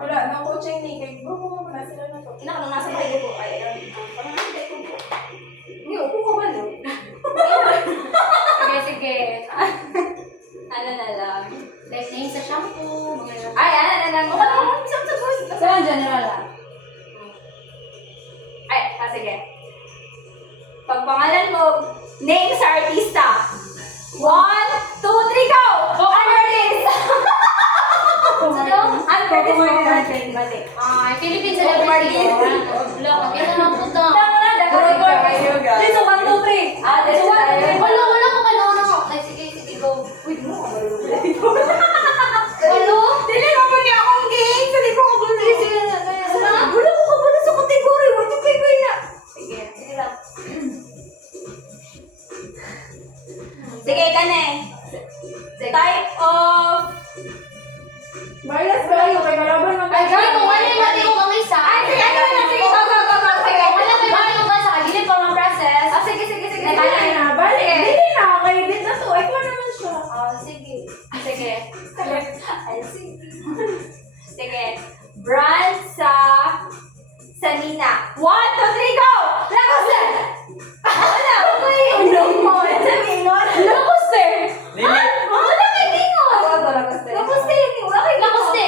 Wala, nang coaching ni kay bro mo na sila na to. Ina ka nang nasa bahay ko. Ay, parang nasa bahay ko. Hindi, upo ka ba no? Sige. Ano na lang. Like, name sa shampoo. Mga Ay, ano na lang. Isang sagot. Saan general ah? Ay, sige. Pag pangalan mo, name sa artista. 1, 2, 3, go! Artist! Artist. Mali. Philippine celebrity. Wala, magkita na po ito. Tama na, dapat This is 1, 2, 3. This is 1, 2, 3. Wala ko kailangan ako. Ay, sige, go. Uy, mo ka ba? Ano? Dili ka pa niya akong game. Dili ko ako Sige, sige. Wala ko ka ba sa kategory? Wala ko kayo na. Sige lang. Sige, kane. Type of... Bias kayo, kay kalaban ng Ay, gawin mo, wala yung mati ko kang isa. Ay, sige, ano na, sige, go. Sige, wala kayo mati ko kang isa. Gilip pa mga process. Sige. Balik na, balik. Dili na, kayo din na to. Ay, ko naman siya. Sige. Ay, sige. Sige. Brand sa Nina. 1, 2, 3, go! Lakoste! Wala, okay. Lakoste! Wala kay Dingon! Lakoste yun. Wala kay Lakoste.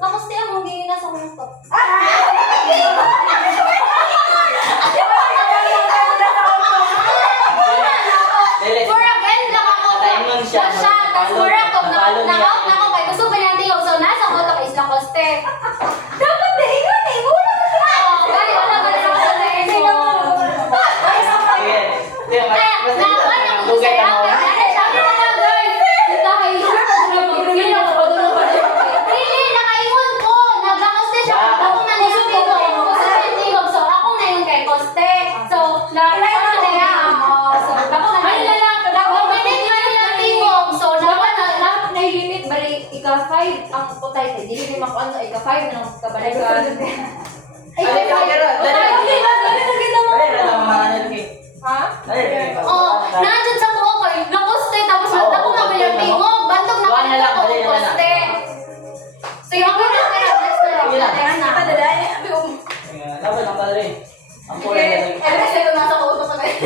Lakoste ang hindi nasa mundo. Murag end lang ako. Siya. Tapos murag ko. Nakaut na ako. Kaya gusto ba niya tingog. So, nasa ko ito kay Isla Coste. Dapat na ingon eh. Wala ka sila. Wala ako sa nakaingon ko. Naglakoste siya. Ako na niya tingog. So, ako na yung kay Coste. So, ako na niya. Ika-5 ang putay sa dili ni mako ano ika-5 nang kabalikan. Nandiyan sa ko kay lakoste tapos ako na bilang tingog bantog na kanila ko koste. Sige ako na kaya next na lang. Kasi ito nasa utok ko kay.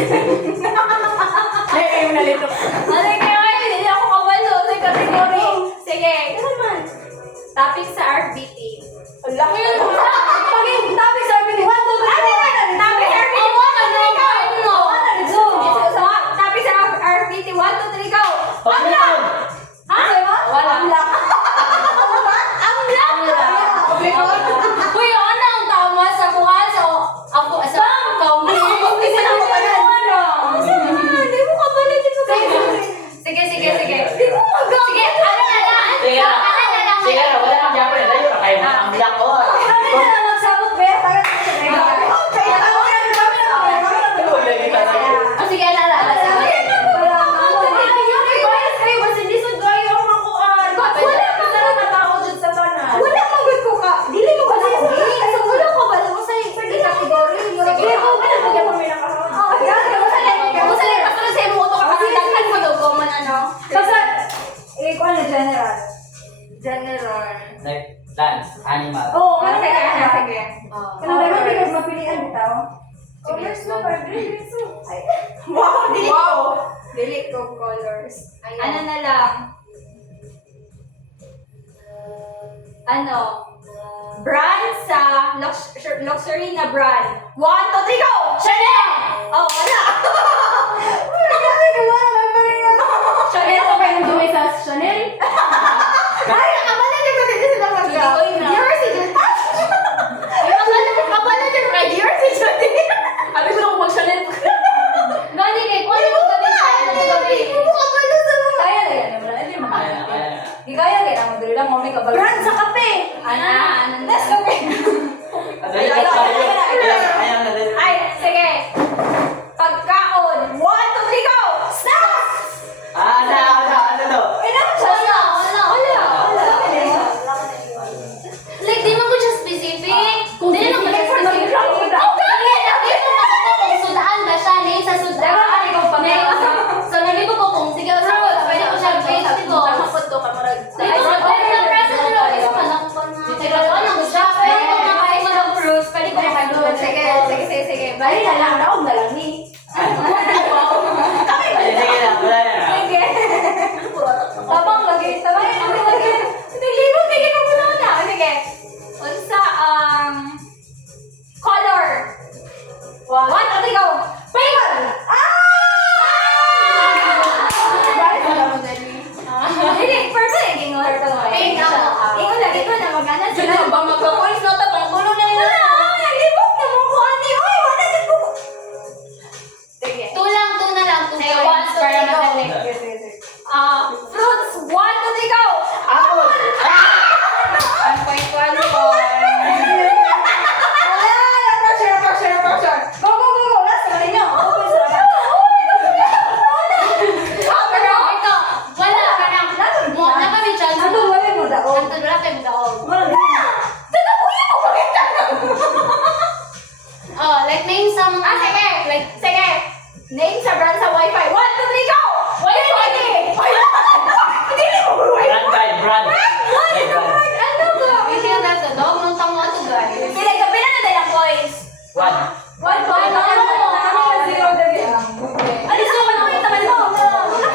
Ay, nalito. Ano kaya hindi ako kabalo sa kategory. Sige. Topic sa RBT. Laki yun. Topic sa RBT. 1, 2, 3. Topic sa RBT. Topic sa RBT. 1, 2, 3, go! Amlak! Ha? Wala. Amlak! Uy, ano ang tama sa bukas? Ako, sa kaumi. Hindi mo kabalo dito. Sige. Sige, ano na lang? Sige, wala kang Japan. Tayo na kayo. Ang black ko. Magsabot ba? Sige, ala. General. Like, dance, animal. Oo, ano kaya? Sige. Kung naman bigas mapilian bitaw. Colors na Wow! Dili ko colors. Ano na lang? Ano? Brand sa luxury na brand. 1, 2, 3, go! Chanel! Oh, wala. Chanel Ano ba yung dumay sa Chanel? Ay, nakabala din ko din sila mag-gawin na. Dior si Judy. Nakabala din kay Dior si Judy. Abi ko na kung mag-Chanel. Gani kay kung ano gabi. Kaya na yan. Hindi mo Kaya na. Di kaya kaya na madali lang. Mami kabalo. Brand sa kape! Ano? That's kape! Ayaw na din. Ay, sige. Pagkaon. 1, 2, 3, go! Snacks! Ano to? Wala. Like, di mo ko siya specific. Di naman ko siya specific. Lagi mo kung sudaan ba siya. Name sa sudaan. So, lagi ko kung sige, pwede ko siya base ko. Dito, okay na present. Ito pa lang. Sige, ano kayo daog. Wala na. Tatapunin mo pa kita. Oh, like name sa mga... Sige. Like, Sige. Name sa brand sa Wi-Fi. 1, 2, 3, go! Wi-Fi! Hindi mo ba Wi-Fi? Brand guy, brand. Hey, brand. ano ba? Hindi na nato, dog. Nung tamo ito, guys. Pila ka pila na dalang boys. 1. 1 point. Zero dali. Ano sa mga nakita man mo?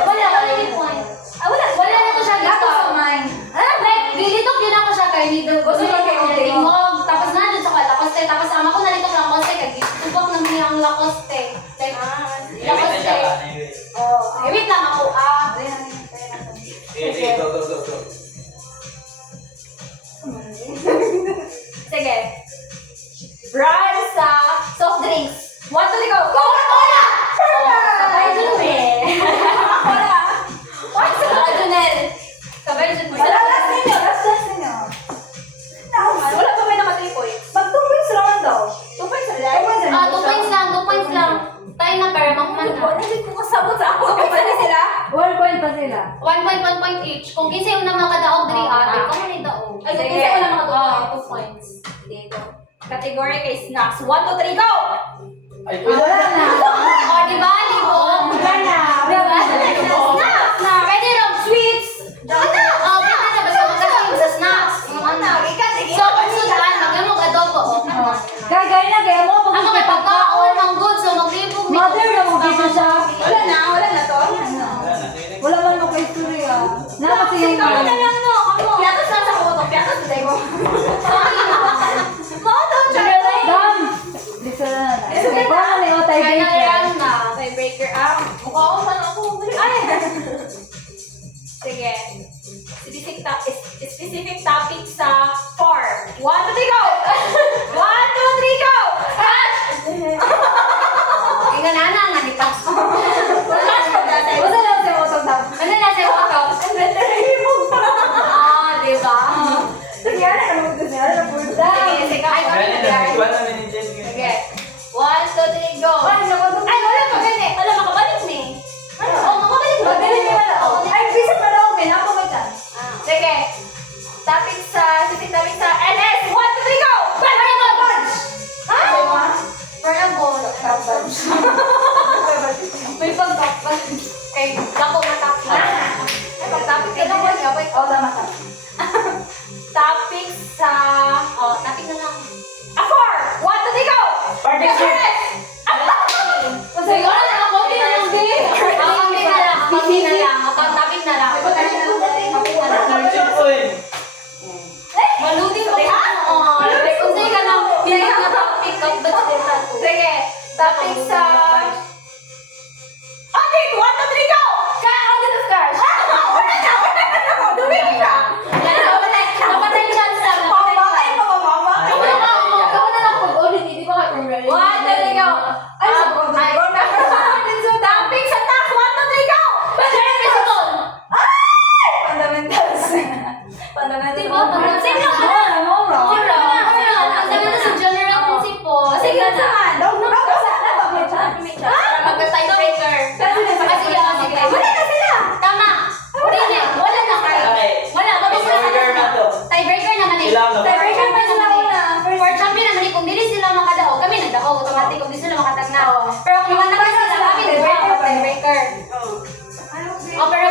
Wala, wala yung point. Wala. Wala na ko siya dito. Like, dilitok yun ako siya kay Needle. Gusto ko Okay, okay. tingog. Tapos nandun sa Lacoste. Tapos sama ko nalitok ng Lacoste. Kaya tubok na niya ang Lacoste. Like, Limit na siya ka. Oh, wait lang ako. Sige, go. Sige. Brand sa soft drinks. 1, 2, 3, go! Coca-Cola! Sabay dun eh. Coca-Cola! What's sa Junel? Sabay dun. Last ninyo. Wala pa may naka 3 points. Mag 2 points lang daw. 2 points lang. 2 points lang, 2 points lang. Tayo na para makman na. Hindi ko kasabot sa ako. Kapag na sila? 1 point pa sila. 1 point, 1 point each. Kung kinsa yung na makadaog diri ate, kamo ni daog. Ay, sige. Kinsa yung na Ah, makadaog. 2 points. Dito. Category kay snacks. 1, 2, 3, go! Ay, Wala na. O, di ba, libog? Wala na. Diba? Snacks! Pwede rin sweets! Ano? Oh, pwede na. Basta magkasin sa snacks. Ano? So, kung sudan, maglamog adobo. Oh. Kagaya na kaya mo pag Ako may pagkaon ng good, so maglibog ni Mother na mo dito siya. Wala na to. Wala man mo kay istorya. Nakasingay Kamu na ka. lang no, kamu. Piatos lang sa kuto. Piatos sa tayo. Moto, Dam! Dito na na. Okay, paano ni Otay Kaya na Baker? lang na. tiebreaker. Mukha ko man ako. Ay! Sige. Specific topic sa farm. 1, 2, 3, go! 1, 2, 3, go! Cash! Ikaw na na, nalipas. Cash ko dati. Basta lang si Otay Dam. Ano na sa'yo ako? Inventory mo. Di ba? Sige, ano na mo ito siya? Ano na po? Sige, sige. Ay, Sige. 1, 2, 3, go! Ay, wala pa gani. Wala, makabalik ni. Oh, makabalik ba? Magaling ka wala. Ay, bisa pa daw. May nako ba dyan? Sige. Topic sa NS. 1, 2, 3, go! Parang bunch! Ha? Parang ball. May pagkakpan. Kay dako matap na. Ay, mag-topic ka na. Oo, tama ka. Topic sa... Oh, topic na lang. A4! 1, 2, 3, go! Partnership! Kasi wala na ako, hindi na lang din. Topic na lang. Topic na lang. Topic na lang. Topic na lang. Partnership po eh. Maluding ko pa. Kung sa'yo ka lang, hindi ka na topic. Ba't sila to? Sige. Topic sa... Topic! 1, 2, 3, go! Audit of cars! Wala na! Dumig ka! Napatay chance lang. Pababakay pa, pababakay. Ikaw na lang pag-audit, hindi ba ka 1, 2, 3, go! Ay, sa topic sa tax! 1, 2, 3, go! Fundamentals. Fundamentals. Diba? Sige lang. Ano mo? Sabi na sa general principle. Sige lang naman. Mag-tiebreaker. Sige. Wala na sila. Tama. Hindi, wala na kayo. Okay. Wala, Tiebreaker na to. Tiebreaker naman eh. Ilang na ba? Tiebreaker pa sila una. For champion naman eh, kung dili sila makadaog, kami nagdaog automatic. Kung di sila makatagnaw. Pero kung naman sila, kami nagdaog tiebreaker. Oh, pero